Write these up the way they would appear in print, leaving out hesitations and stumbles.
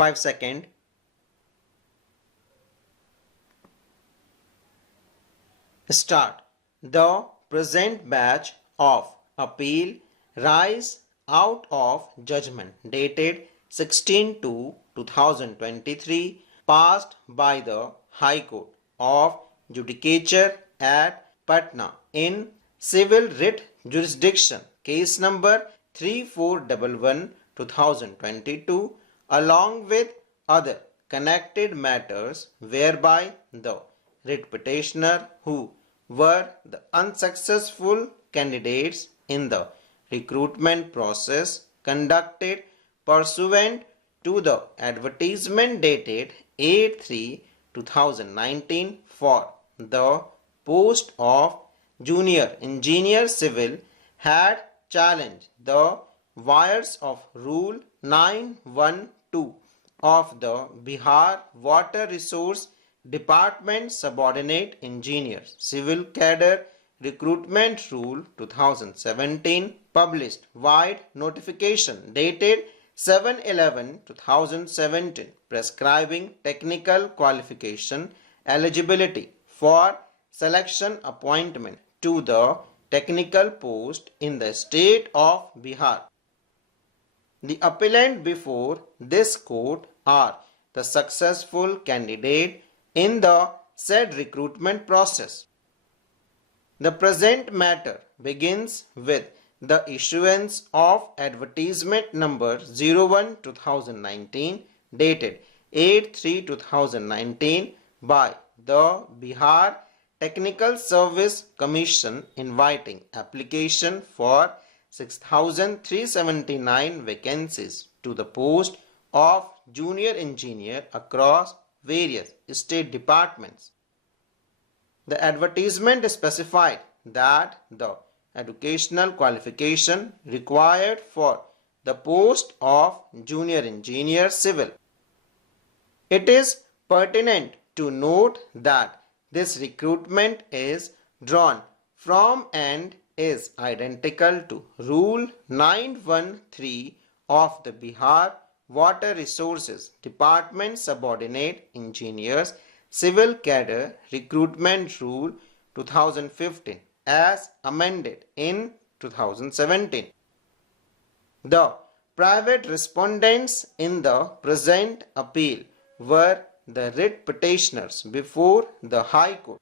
5 seconds. Start. The present batch of appeal rise out of judgment dated 16/2/2023 passed by the High Court of Judicature at Patna in civil writ jurisdiction case number 3411/2022 along with other connected matters whereby the writ petitioner who were the unsuccessful candidates in the recruitment process conducted pursuant to the advertisement dated 8/3/2019 for the post of Junior Engineer Civil had challenged the wires of Rule 912 of the Bihar Water Resource Department Subordinate Engineers Civil Cadre Recruitment Rule 2017 published wide notification dated 7/11/2017 prescribing technical qualification eligibility for selection appointment to the technical post in the state of Bihar. The appellant before this court are the successful candidate in the said recruitment process. The present matter begins with the issuance of advertisement number 01/2019 dated 8/3/2019 by the Bihar Technical Service Commission inviting application for 6,379 vacancies to the post of junior engineer across various state departments. The advertisement specified that the educational qualification required for the post of junior engineer civil. It is pertinent to note that this recruitment is drawn from and is identical to Rule 913 of the Bihar Water Resources Department Subordinate Engineers Civil Cadre Recruitment Rule 2015 as amended in 2017. The private respondents in the present appeal were the writ petitioners before the High Court.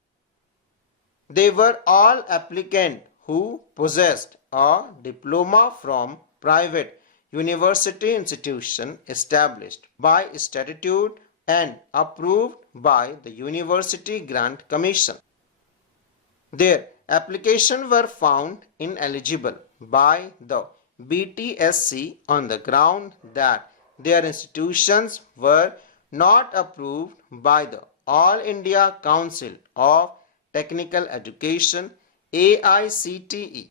They were all applicants who possessed a diploma from private university institution established by statute and approved by the University Grant Commission. Their applications were found ineligible by the BTSC on the ground that their institutions were not approved by the All India Council of Technical Education AICTE.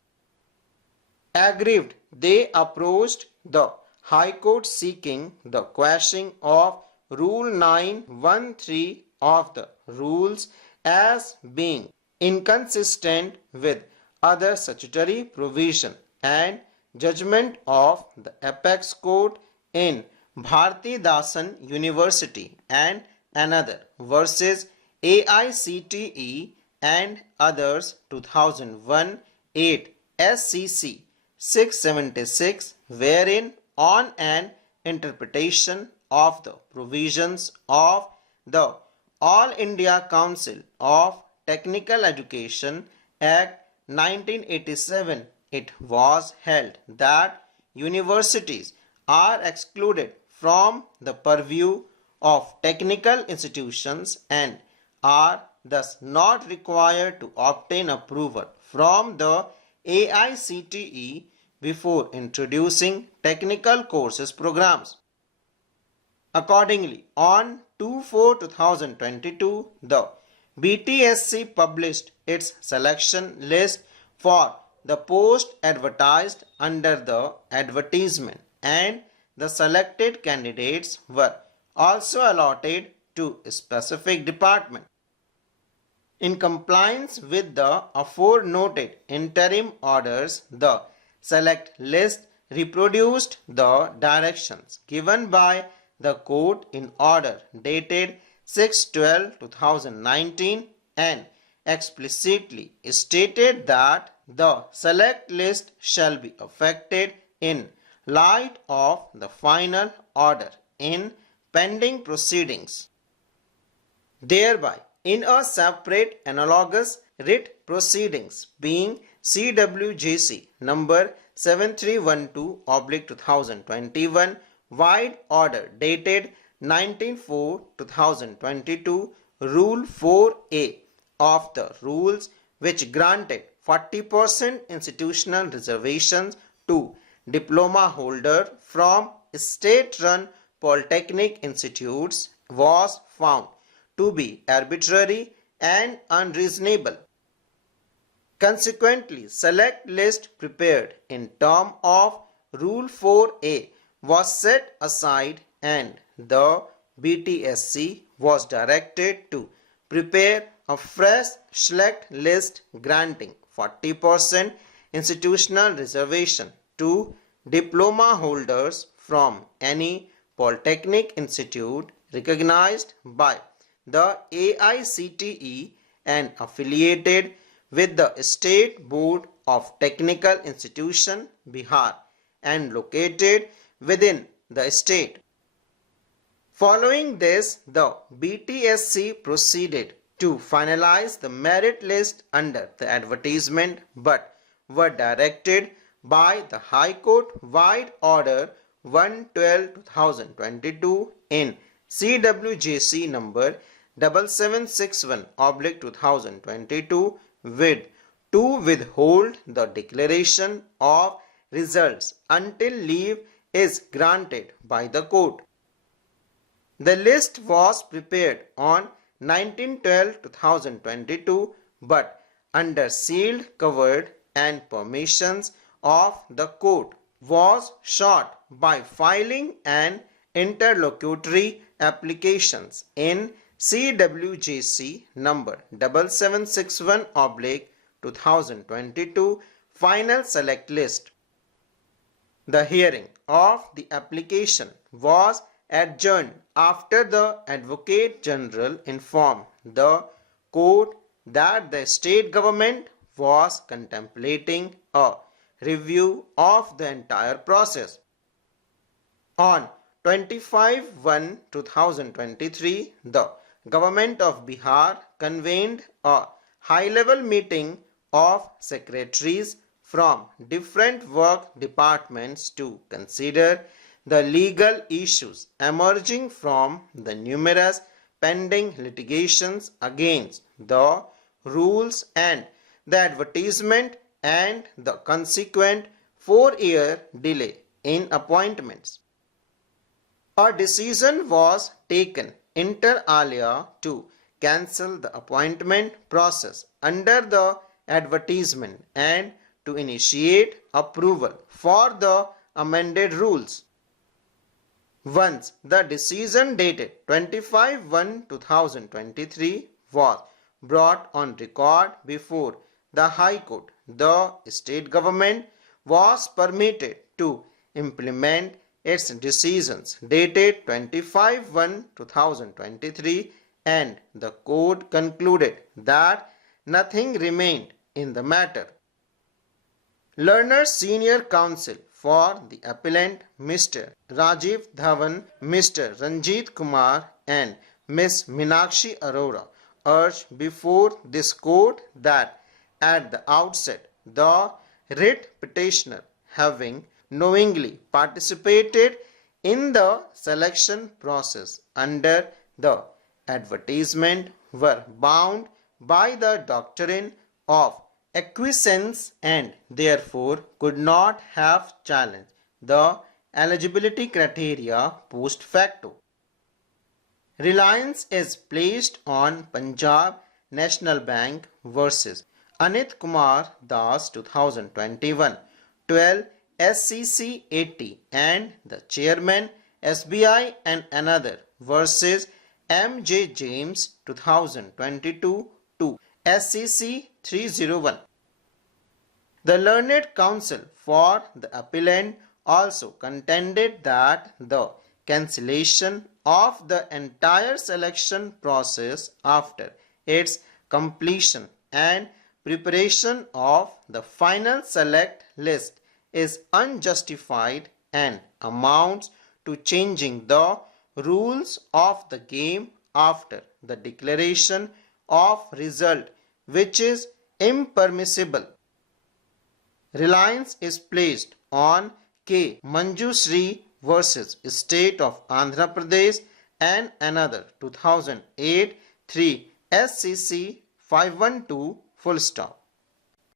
Aggrieved, they approached the High Court seeking the quashing of Rule 913 of the rules as being inconsistent with other statutory provision and judgment of the Apex Court in Bharti Dasan University and another versus AICTE and others 2001 8 SCC 676 wherein on an interpretation of the provisions of the All India Council of Technical Education Act 1987 it was held that universities are excluded from the purview of technical institutions and are thus not required to obtain approval from the AICTE before introducing technical courses programs. Accordingly, on 2/4/2022, the BTSC published its selection list for the post advertised under the advertisement, and the selected candidates were also allotted to a specific department. In compliance with the aforenoted interim orders, the select list reproduced the directions given by the court in order dated 6/12/2019 and explicitly stated that the select list shall be affected in light of the final order in pending proceedings. Thereby, in a separate analogous writ proceedings being CWJC number 7312/2021 wide order dated 19/4/2022 Rule 4A of the rules which granted 40% institutional reservations to diploma holder from state-run polytechnic institutes was found to be arbitrary and unreasonable. Consequently, select list prepared in term of Rule 4A was set aside and the BTSC was directed to prepare a fresh select list granting 40% institutional reservation to diploma holders from any polytechnic institute recognized by the AICTE and affiliated with the State Board of Technical Institution Bihar and located within the state. Following this, the BTSC proceeded to finalize the merit list under the advertisement but were directed by the High Court wide order 1/12/2022 in CWJC number 7761/2022 to withhold the declaration of results until leave is granted by the court. The list was prepared on 19/12/2022 but under sealed covered and permissions of the court was sought by filing an interlocutory applications in CWJC number 7761/2022 final select list. The hearing of the application was adjourned after the Advocate General informed the court that the state government was contemplating a review of the entire process. On 25/1/2023, the Government of Bihar convened a high-level meeting of secretaries from different work departments to consider the legal issues emerging from the numerous pending litigations against the rules and the advertisement and the consequent 4-year delay in appointments. A decision was taken inter alia to cancel the appointment process under the advertisement and to initiate approval for the amended rules. Once the decision dated 25/1/2023 was brought on record before the High Court, the state government was permitted to implement its decisions dated 25/1/2023 and the court concluded that nothing remained in the matter. Learned Senior Counsel for the appellant Mr. Rajiv Dhawan, Mr. Ranjit Kumar and Ms. Meenakshi Arora urged before this court that at the outset the writ petitioner, having knowingly participated in the selection process under the advertisement, were bound by the doctrine of acquiescence and therefore could not have challenged the eligibility criteria post facto. Reliance is placed on Punjab National Bank versus Anit Kumar Das 2021, 12 SCC 80 and the chairman SBI and another versus MJ James 2022 2 SCC 301. The learned counsel for the appellant also contended that the cancellation of the entire selection process after its completion and preparation of the final select list is unjustified and amounts to changing the rules of the game after the declaration of result, which is impermissible. Reliance is placed on K. Manjushree versus State of Andhra Pradesh and another 2008 3 SCC 512 full stop.